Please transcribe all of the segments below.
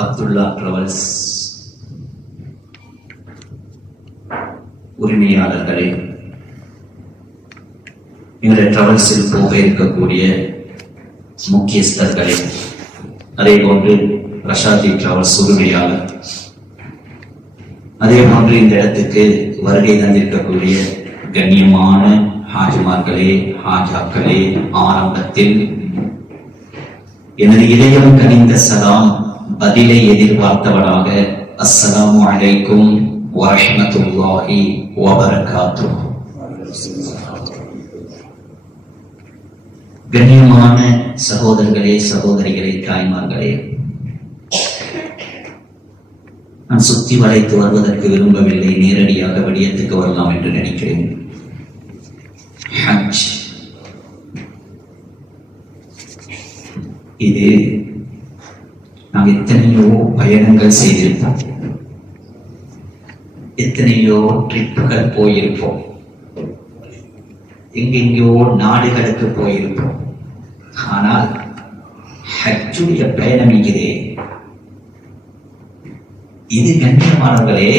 Abdullah travels உரிமையாளர்களே, எங்களுடைய டிராவல்ஸில் போக இருக்கக்கூடிய முக்கியஸ்தர்களே, அதே போன்று ரஷாதி டிராவல்ஸ் உரிமையாளர், அதே போன்று இந்த இடத்துக்கு வருகை தந்திருக்கக்கூடிய கண்ணியமான ஹாஜிமார்களே, ஹாஜாக்களே, ஆரம்பத்தில் எனது இதயம் கனிந்த சலாம் பதிலை எதிர்பார்த்தவனாக அஸ்ஸலாமு அலைக்கும் வரஹ்மத்துல்லாஹி வபரகாத்துஹு. கண்ணியமான சகோதரர்களே, சகோதரிகளே, தாய்மார்களே, நான் சுத்தி வளைத்து வருவதற்கு விரும்பவில்லை. நேரடியாக விடயத்துக்கு வரலாம் என்று நினைக்கிறேன். ஹஜ், இது நாம் எத்தனையோ பயணங்கள் செய்திருப்போம், எத்தனையோ ட்ரிப்புகள் போயிருப்போம், எங்கெங்கோ நாடுகளுக்கு போயிருப்போம். ஆனால் ஹஜ்ஜுடைய பயணம் இங்கே இது கண்ணியமானவர்களே,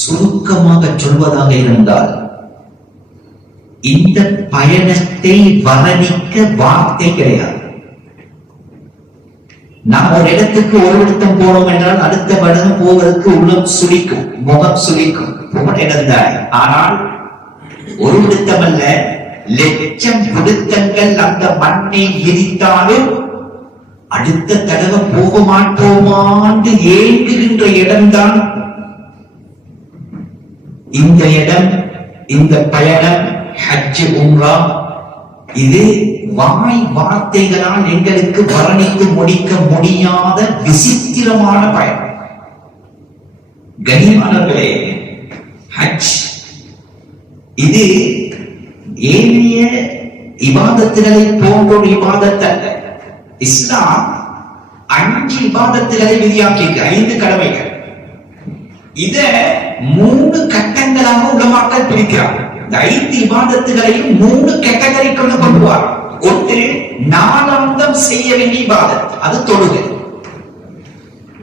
சுருக்கமாக சொல்வதாக இருந்தால் இந்த பயணத்தை வர்ணிக்க வார்த்தை கிடையாது. நாம் ஒரு இடத்துக்கு ஒரு இடத்தம் போனோம் என்றால் அடுத்த படம் போவதற்கு உள்ளம் சுளிக்கும், முகம் சுளிக்கும், இடந்தாய். ஆனால் ஒரு விடுத்தம் அல்ல, லட்சம் விடுத்தங்கள் அந்த மண்ணை எரித்தாலும் அடுத்த தடவை போக மாட்டோமாண்டு ஏங்குகின்ற இடம்தான் இந்த இடம். இந்த பயணம் ஹஜ் உம்ரா, இது வாய் வார்த்தைகளால் எங்களுக்கு வர்ணித்து முடிக்க முடியாத விசித்திரமான பயணம். கண்ணியமானவர்களே, ஹஜ் இது ஏனைய இபாதத்துகளை போன்ற ஒரு இபாதத் அல்ல. இஸ்லாம் 5 இபாதத்துகளை விதியாக்கி 5 கடமைகள். இத 3 கட்டங்களாக உலமாக்கள் பிரிக்கிறார். இந்த 5 இபாதத்துகளையும் 3 கேட்டகரி கொண்டு கொண்டுவார். ஒன்று நாளாந்தம் செய்ய வேண்டிய இபாதத், அது தொழுகை.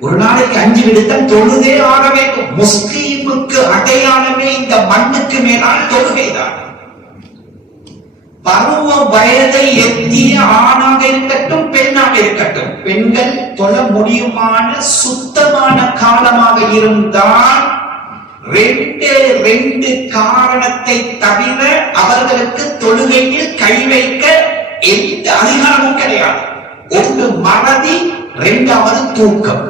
ஒரு நாளைக்கு 5 விடுத்தம் தொழுதே ஆக வேண்டும். முஸ்லீமுக்கு அடையாளமே இந்த மண்ணுக்கு மேலால் தொழுகைதான். பருவ வயதை எத்திய ஆணாக இருக்கட்டும், பெண்ணாக இருக்கட்டும், பெண்கள் தொழ முடியுமான சுத்தமான காலமாக இருந்தால் 2 காரணத்தை தவிர அவர்களுக்கு தொழுகையில் கை வைக்க எந்த அதிகாரமும் கிடையாது. ஒன்று மறதி, 2வது தூக்கம்.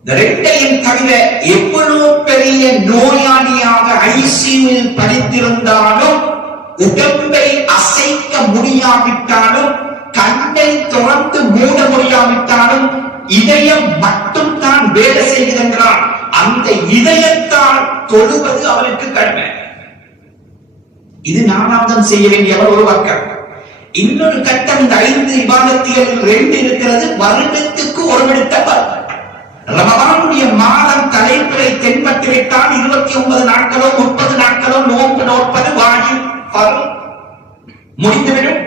இந்த 2ஐயும் தவிர எவ்வளவு பெரிய நோயாளியாக ஐசியூவில் படித்திருந்தாலும், உடம்பை அசைக்க முடியாவிட்டாலும், கண்ணை திறந்து மூட முடியாவிட்டாலும், இதயம் மட்டும் தான் வேலை செய்கிறான். அந்த இதயத்தால் தொழுவது அவனுக்கு கடமை. இது நானாவது செய்ய வேண்டிய ஒரு பக்கம். இன்னொரு கட்டம், இந்த 5 இபாதத்துகளில் 2 இருக்கிறது. வருடத்துக்கு ஒரு விடுத்தம். ரமலானுடைய மாதம் தலைப்பிலை தென்பட்டுவிட்டால் 29 நாட்களோ 30 நாட்களோ நோன்பு நோற்பது வாஜிப் முடிந்துவிடும்.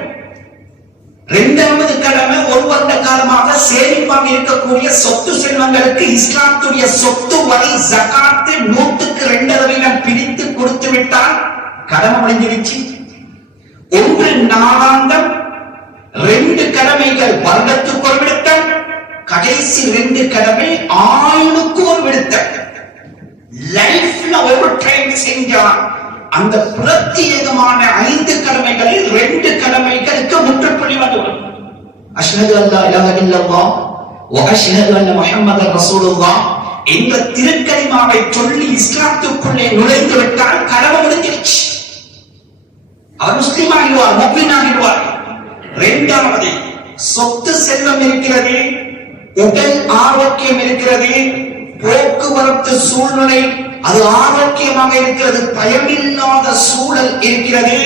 2வது கடமை, ஒரு வருட காலமாக சேமிப்பாக இருக்கக்கூடிய சொத்து செல்வங்களுக்கு இஸ்லாத்துடைய சொத்து வரி ஜகாத்து 100% பிரித்து கொடுத்து விட்டால் கடமை முடிஞ்சிருச்சு. ஒன்று நாளாந்தம், 2 கடமைகள் வருடத்துக்கு ஒரு விடுத்தம், கடைசி 2 கடமை ஆயுளுக்கு ஒரு விடுத்தம். லைஃப்ல ஒரு டைம் செஞ்சான். அந்த பிரத்யேகமான 5 கடமைகளில் 2 கடமைகளுக்கு முற்றுப்புள்ளி வந்துவிடும். அஷ்ஹது அல்லா இலாஹ இல்லல்லாஹ் வ அஷ்ஹது அன்ன முஹம்மதர் ரசூலுல்லாஹ் என்ற திருக்கலிமாவை சொல்லி இஸ்லாத்துக்குள்ளே நுழைந்து விட்டால் கடமை முடிஞ்சிருச்சு. அவர் முஸ்லிம் ஆகிடுவார், முஃமின் ஆகிடுவார். 2வது, சொத்து செல்வம் இருக்கிறது, உடல் ஆரோக்கியம் இருக்கிறது, போக்குவரத்து சூழ்நிலை அது ஆரோக்கியமாக இருக்கிறது, பயமில்லாத சூழல் இருக்கிறது.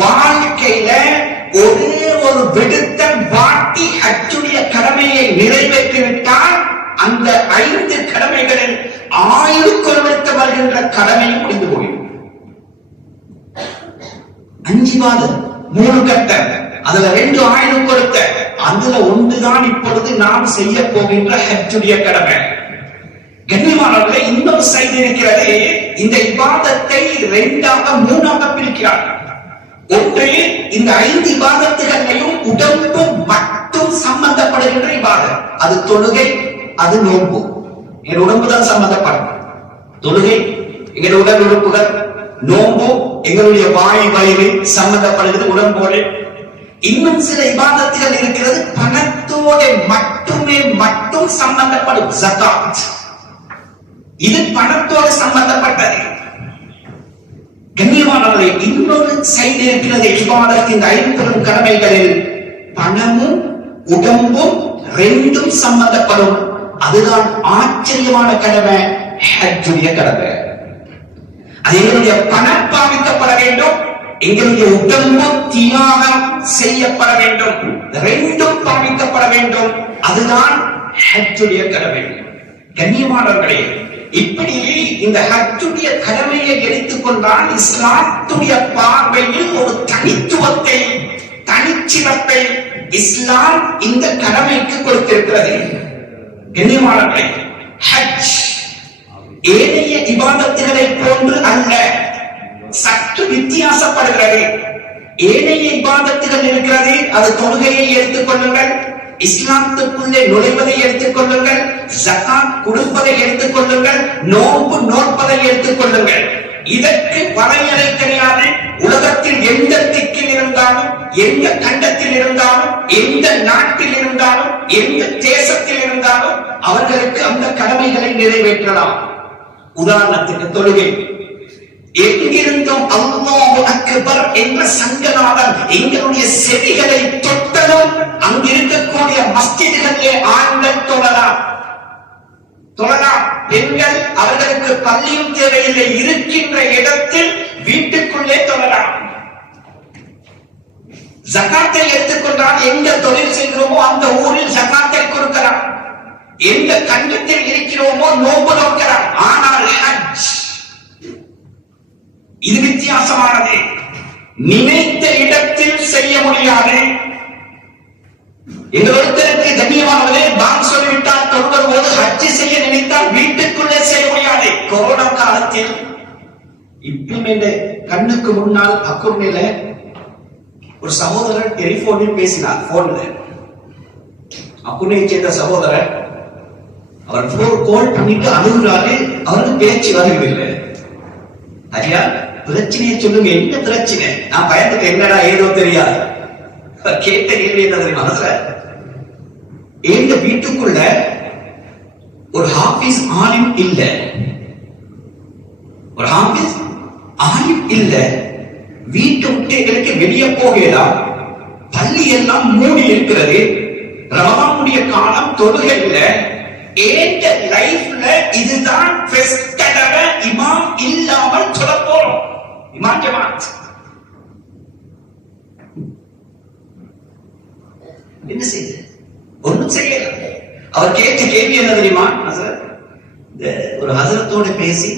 வாழ்க்கையில ஒரே ஒரு விடுத்தம் வாட்டி ஹஜ்ஜுடைய கடமையை நிறைவேற்றிவிட்டால் அந்த 5 கடமைகளில் ஆயுளுக்கு ஒரு விடுத்தம் வருகின்ற கடமையும் முடிந்து போயிடும். 5 மாதம் 3 கட்டம். அதுல 2,000 கொடுத்த அதுல ஒன்றுதான் இப்பொழுது நாம் செய்ய போகின்ற ஹஜ்ஜுடைய கடமை. கண்ணியமானவர்களே, இன்னொரு சைடு இருக்கிறது. இந்த இபாதத்தை 2-3 பிரிக்கிறார். ஒன்று, இந்த 5 இபாதத்துகளையும் உடம்பு மட்டும் சம்பந்தப்படுகின்ற இபாதத். அது தொழுகை, அது நோன்பு. என் உடம்பு தான் சம்பந்தப்படும். தொழுகை எங்களுடைய உடல் உறுப்புகள், நோன்பு எங்களுடைய வாய் வயிறு சம்பந்தப்படுகிறது உடம்போடு. இன்னும் சில இபாதத்துகள் இருக்கிறது பணத்தோட மட்டும் சம்பந்தப்படும். ஜகாத், இது பணத்தோடு சம்பந்தப்பட்டது. கண்ணியமானவர்களே, இன்னொரு சைடு இருக்கிறது இபாதத்தின் 5 கடமைகளில் பணமும் உடம்பும் 2 சம்பந்தப்படும். அதுதான் ஆச்சரியமான கடமை, ஹஜ்ஜுடைய கடமை. அது எங்களுடைய பணம் பாவிக்கப்பட வேண்டும், எங்களுடைய உடம்பு தியாகம் செய்யப்பட வேண்டும், 2 பாவிக்கப்பட வேண்டும். அதுதான் ஹஜ்ஜுடைய கடமை. கண்ணியமானவர்களே, இப்படி இந்த ஹஜ்ஜுடைய கடமையை எடுத்துக் கொண்டால் இஸ்லாத்துடைய பார்வையில் ஒரு தனித்துவத்தை, தனிச்சிறப்பை இஸ்லாம் இந்த கடமைக்கு கொடுத்திருக்கிறது. கண்ணியமானவர்களே, ஹஜ் ஏனைய இபாதத்துகளை போன்று அல்ல, சற்று வித்தியாசப்படுகிறது. ஏனைய இபாதத்துகள் இருக்கிறது, அது தொழுகையை எடுத்துக் கொள்ளுங்கள், இஸ்லாத்துக்குள்ளே நுழைவதை எடுத்துக் கொள்ளுங்கள், ஜகாத் கொடுப்பதை எடுத்துக் கொள்ளுங்கள், நோன்பு நோற்பதை எடுத்துக் கொள்ளுங்கள். இதற்கு வரையறை கிடையாது. உலகத்தில் எந்த திக்கில் இருந்தாலும், எந்த கண்டத்தில் இருந்தாலும், எந்த நாட்டில் இருந்தாலும், எந்த தேசத்தில் இருந்தாலும் அவர்களுக்கு அந்த கடமைகளை நிறைவேற்றலாம். உதாரணத்துக்கு தொழுகை, எங்கிருந்தும் அல்லாஹு அக்பர் என்ற சங்கநாதம் எங்களுடைய செவிகளை தொட்டதும் அங்கிருக்கக்கூடிய மஸ்ஜிதுகளிலே ஆண்கள் தொழலாம். பெண்கள் அவர்களுக்கு பள்ளியும் தேவையில்லை, இருக்கின்ற இடத்தில் வீட்டுக்குள்ளே தொழலாம். ஜகாத்தை எடுத்துக்கொண்டால் எந்த தொழில் செய்கிறோமோ அந்த ஊரில் ஜகாத்தை கொடுக்கலாம், எந்த கண்டத்தில் இருக்கிறோமோ நோன்பு நோக்கலாம். ஆனால் ஹஜ் இது வித்தியாசமானது. நினைத்த இடத்தில் செய்ய முடியாது. எங்களுக்கு கண்ணியமானவர்களே, பாங் சொல்லிவிட்டால் தொழுவர் போது ஹஜ் செய்ய நினைத்தால் வீட்டுக்குள்ளே செய்ய முடியாது. கொரோனா காலத்தில் இப்ப கண்ணுக்கு முன்னால் அக்குர்ணில ஒரு சகோதரர் டெலிபோனில் பேசினார். போன்ல அக்குர்ணியை சேர்ந்த சகோதரர், அவர் கோல் பண்ணிட்டு அழுகுறாரு, அவருக்கு பேச்சு வரவில்லை. ஐயா, பிரச்சனையை சொல்லுங்க, என்ன பிரச்சனை? நான் பயந்துட்டு என்னடா ஏதோ தெரியாது. கேட்ட கேள்வி என்ன தெரியுமா? எங்க வீட்டுக்குள்ள ஒரு ஹாஃபிஸ் ஆலிம் இல்ல, ஒரு ஹாஃபிஸ் ஆலிம் இல்ல. வீட்டு விட்டு வெளியே போகலாம், பள்ளி எல்லாம் மூடி இருக்கிறது, ரமலானுடைய காலம், தொழுகை இல்ல. ஏண்ட லைஃப்ல இதுதான் ஃபர்ஸ்ட் தடவை இமாம் இல்லாமல் சொல்ல போறோம். இமாம் ஜமாத் என்ன செய்யுது? ஒன்றும் செய்யல. அவர் கேட்ட கேள்வி என்ன தெரியுமா? ஒரு ஹசரத்தோட பேசி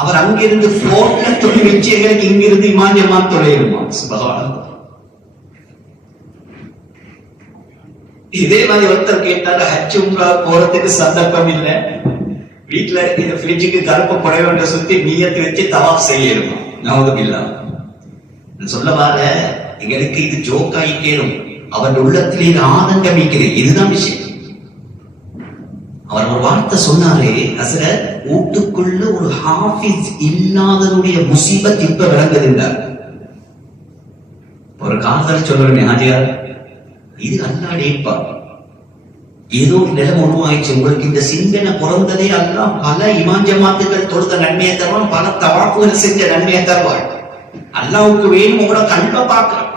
அவர் அங்கிருந்து போன்ல தொழில் வச்சு எங்களுக்கு இங்கிருந்து இமாம் ஜமாத் தொலையுமா? சுபஹானல்லாஹ். இதே மாதிரி ஒருத்தர் கேட்டாங்க, ஹஜ் உம்ரா போறதுக்கு சந்தர்ப்பம் இல்லை, வீட்டுல இந்த ஃப்ரிட்ஜுக்கு கருப்பு புடவை சுத்தி நீயத்தை வச்சு தவாப் செய்யணுமா? நவுதுபில்லா. சொல்ல வார எங்களுக்கு இது ஜோக்காய் கேளும், அவன் உள்ளத்திலே இது ஆனந்தம் இருக்கிறது. இதுதான் விஷயம். அவர் ஒரு வார்த்தை சொன்னாரே, ஹசரத், வீட்டுக்குள்ள ஒரு ஹாஃபிஸ் இல்லாதனுடைய முசீபத் இப்ப விளங்குதுன்றார். ஒரு காதல் சொல்றேன் ஹாஜியார், இது அல்லாடேப்பா, ஏதோ ஒரு நிலம் உருவாயிடுச்சு உங்களுக்கு. இந்த சிந்தனை பிறந்ததே எல்லாம் பல இமாம் ஜமாத்துகள் தொழுத நன்மையை தருவான், பல தவாப்புகள் செஞ்ச நன்மையை தருவாள். அல்லாவுக்கு வேணும் உங்களோட கண்பை பார்க்கலாம்.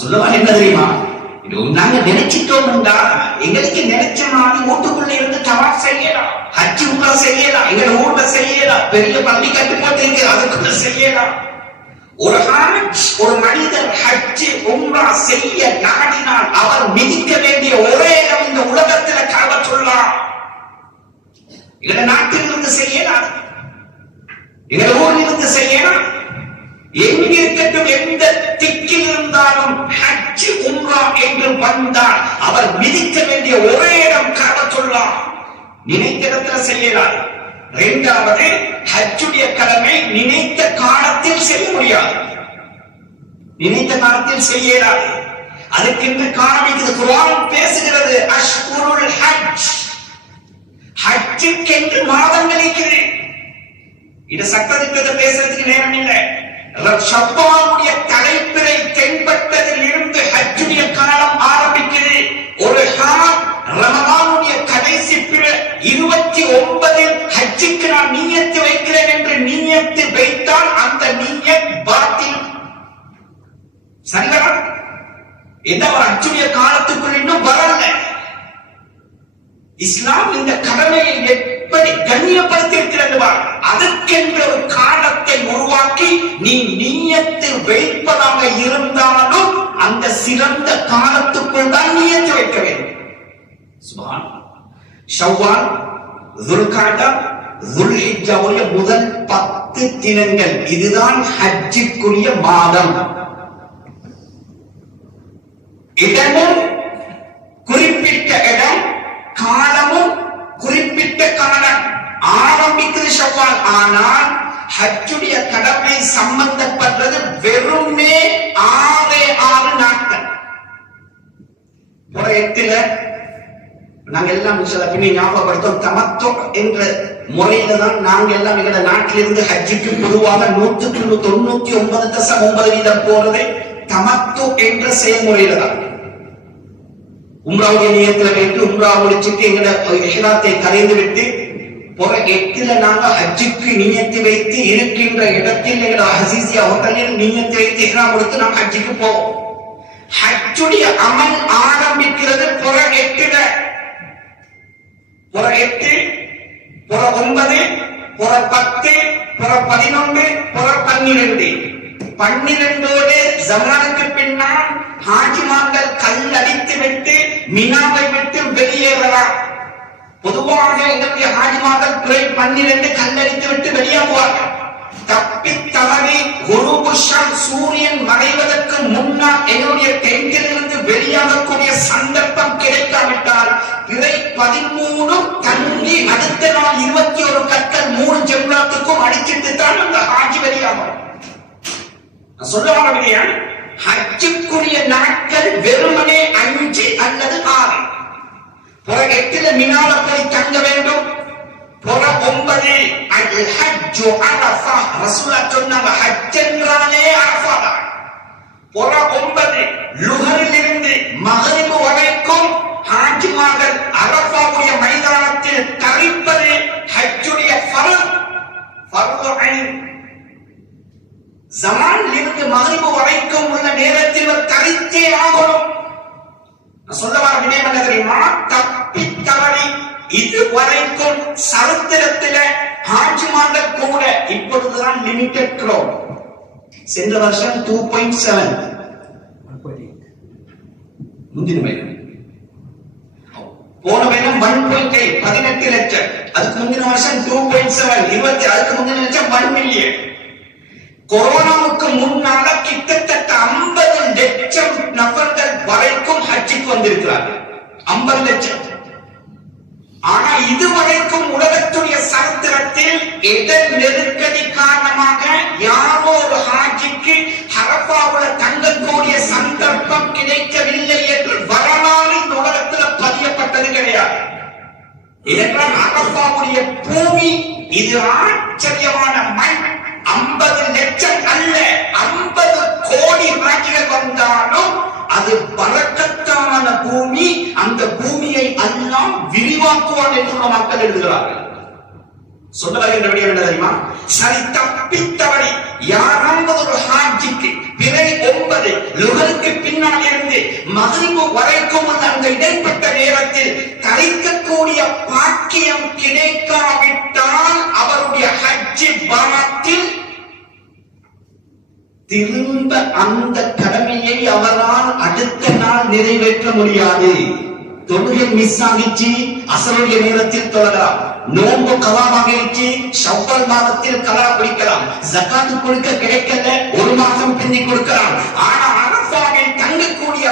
சொல்லவா என்ன தெரியுமா? நாங்க நினைச்சிட்டோம்டா, எங்களுக்கு நினைச்ச மாதிரி வீட்டுக்குள்ள இருந்து தவாப் செய்யலாம், ஹஜ் உம்ரா செய்யலாம், எங்க ஊர்ல செய்யலாம், பெரிய பள்ளி கட்டுப்பாட்டு இருக்கு அதுக்குள்ள செய்யலாம். ஒரு மனிதர் ஹஜ் உம்ரா செய்ய நாடினால் அவர் மிதிக்க வேண்டிய ஒரே இடம் இந்த உலகத்தில் காபத்துல்லாஹ். எங்க நாட்டில் இருந்து செய்யலாம், எங்க ஊரில் இருந்து செய்யலாம். எங்கிருக்கட்டும், எந்த திக்கில் இருந்தாலும் ஹஜ் உம்ரா என்று வந்தால் அவர் விதிக்க வேண்டிய ஒரே இடம் கஅபத்துல்லா. நினைத்த இடத்துல செய்யலாம். இரண்டாவது, ஹஜ்ஜுடைய கடமை நினைத்த காலத்தில் செய்ய முடியாது, நினைத்த காலத்தில் செய்யலாம். அதுக்கென்று காரணம் குர்ஆன் பேசுகிறது. அஷ்ஹுருல் ஹஜ், ஹஜ்ஜுக்கென்று மாதங்கள் இருக்கிறது. இது சட்டத்திட்டத்தை பேசுறதுக்கு நேரம் இல்லை. ஷவ்வாலுடைய தலைப்பிறை தென்பட்டதில் இருந்து ஹஜ்ஜுடைய காலம் ஆரம்பிக்கிறது. ஒரு ஹாஜ் ரமலானுடைய கடைசி பிற 29 ஹஜ்ஜுக்கு நான் நியத்து வைக்கிறேன் என்று நியத்து வைத்தால் அந்த நியத் பாத்தில். சரியா? எந்த ஒரு ஹஜ்ஜுடைய காலத்துக்குள் இன்னும் வரல. இஸ்லாம் இந்த கடமையை எப்படி கண்ணியப்படுத்தி இருக்கிறது. அதற்கென்ற ஒரு காலத்தை உருவாக்கி நீ நியத்து வைப்பதாக இருந்தாலும் அந்த சிறந்த காலத்துக்குள் தான் நியத்து வைக்க வேண்டும். சுப்ஹானல்லாஹ். ஷவ்வால், துல்காதா, துல்ஹிஜ்ஜாவுடைய முதல் 10 தினங்கள் இதுதான் ஹஜ்ஜுக்குரிய மாதம். இடமும் குறிப்பிட்ட இடம், காலமும் குறிப்பிட்ட காலம். ஆரம்பிக்கிறது ஷவ்வால். ஆனால் ஹஜ்ஜுடைய கடமை சம்பந்தப்பட்டது வெறுமே 6 நாட்கள். ஒரு 8ல நாங்க எல்லாம் பின்ன ஞாபகப்படுத்தோம். தமத்து என்ற முறையில தான் நாங்க எல்லாம் எங்க நாட்டிலிருந்து ஹஜ்ஜுக்கு பொதுவாக 99.9% போறதை தமத்து என்ற செயல்முறையில தான். உம்ராவுடைய நியத்துல வைத்து உம்ரா முடிச்சுட்டு எங்களை இஹ்ராத்தை கரைந்து விட்டு போற 8ல நாங்க ஹஜ்ஜுக்கு நியத்து வைத்து இருக்கின்ற இடத்தில் எங்களை ஹசீசியா ஹோட்டலில் நியத்து வைத்து இஹ்ராம் கொடுத்து நாம் ஹஜ்ஜுக்கு போவோம். ஹஜ்ஜுடைய அமல் ஆரம்பிக்கிறது புற 8ல. புற 8, புற 9, புற 10, புற 11, புற 12. 12ஓடு ஜமானுக்கு பின்னால் ஹாஜிமார்கள் கல் அடித்து விட்டு மினாவை விட்டு வெளியேறலாம். பொதுவாக எங்களுடைய ஹாஜிமார்கள் பிறை 12 கல்லடித்து விட்டு வெளியாகுவார்கள். தப்பி தவறி குருபுஷம் சூரியன் மறைவதற்கு முன்னால் எங்களுடைய டென்ட்டில் இருந்து வெளியாகக்கூடிய சந்தர்ப்பம் கிடைக்காவிட்டால் பிறை 13 தங்கி அடுத்த நாள் 21 கற்கள் 3 ஜம்ராத்துக்கும் அடிச்சிட்டு தான் அந்த ஹாஜி வெளியாகும். சொல்ல வரவில்லையா? ஹஜ்ஜுக்குரிய நாட்கள் வெறுமனே 5 அல்லது 6. புற 8ல மினால போய் தங்க வேண்டும். புற 9 அல் ஹஜ்ஜு அரஃபா. ரசூலுல்லாஹ் சொன்னாங்க ஹஜ் என்றாலே அரஃபா தான். புற 9 லுஹரில் இருந்து மக்ரிப் வரைக்கும் ஹாஜிமார்கள் அரஃபாவுடைய மைதானத்தில் தரிப்பது ஹஜ்ஜுடைய ஃபர்த், ஃபர்து ஐன். ஜமானில் இருந்து மக்ரிப் வரைக்கும் உள்ள நேரத்தில் தரித்தே ஆகணும். சொல்ல வர விடயம் என்ன தெரியுமா? தப்பி தவறி இதுவரைக்கும் சரித்திரத்தில ஹாஜிமார்கள் கூட இப்பொழுதுதான் லிமிடெட் கிரவுட். சென்ற வருஷம் 2.7, முந்தின வருடம் போன வருடம் 1.8, 18 லட்சம். அதுக்கு முந்தின வருஷம் 2.7, 20. அதுக்கு முந்தின வருஷம் 1 மில்லியன். கொரோனாவுக்கு முன்னால கிட்டத்தட்ட 50 லட்சம் நபர்கள் வரைக்கும் ஹஜ்ஜுக்கு வந்திருக்கிறார்கள். 50 லட்சம். ஆனா இதுவரைக்கும் உலகத்துடைய சரித்திரத்தில் எதன் நெருக்கடி காரணமாக யாரோ ஒரு ஹாஜிக்கு அரஃபாவுல தங்கக்கூடிய சந்தர்ப்பம் கிடைக்கவில்லை என்று வரலாறு இந்த உலகத்தில் பதியப்பட்டது கிடையாது. ஏனென்றால் அரஃபாவுடைய பூமி இது ஆச்சரியமான மண். 50 லட்சம் அல்ல, 50 கோடி ஹாஜிகள் வந்தாலும் அது பரக்கத்தான பூமி. அந்த பூமியை அல்லாஹ் விரிவாக்குவான் என்று மக்கள் எழுதுகிறார்கள். சொல்ல வருகின்ற விடயம் என்ன தெரியுமா? சரி தப்பித்தவரை யாராவது ஒரு ஹாஜிக்கு பிறை 9 லுஹருக்கு பின்னால் இருந்து மக்ரிப் வரைக்கும் உள்ள அந்த இடைப்பட்ட நேரத்தில் தரிக்கக்கூடிய பாக்கியம் கிடைக்காவிட்டால் அவருடைய ஹஜ் பாத்தில் திரும்ப அந்த கடமையை அவரால் அடுத்த நாள் நிறைவேற்ற முடியாது. தொழுகை மிஸ் ஆகிச்சு, அசருடைய நேரத்தில் தொழலாம். நோன்பு கலாவாகிடுச்சு, ஷவ்வல் மாதத்தில் கலா பிடிக்கலாம், ஜகாத்து கொடுக்க கிடைக்கல, ஒரு மாதம் பிந்தி கொடுக்கலாம். ஆனா அரபாவில் தங்கக்கூடிய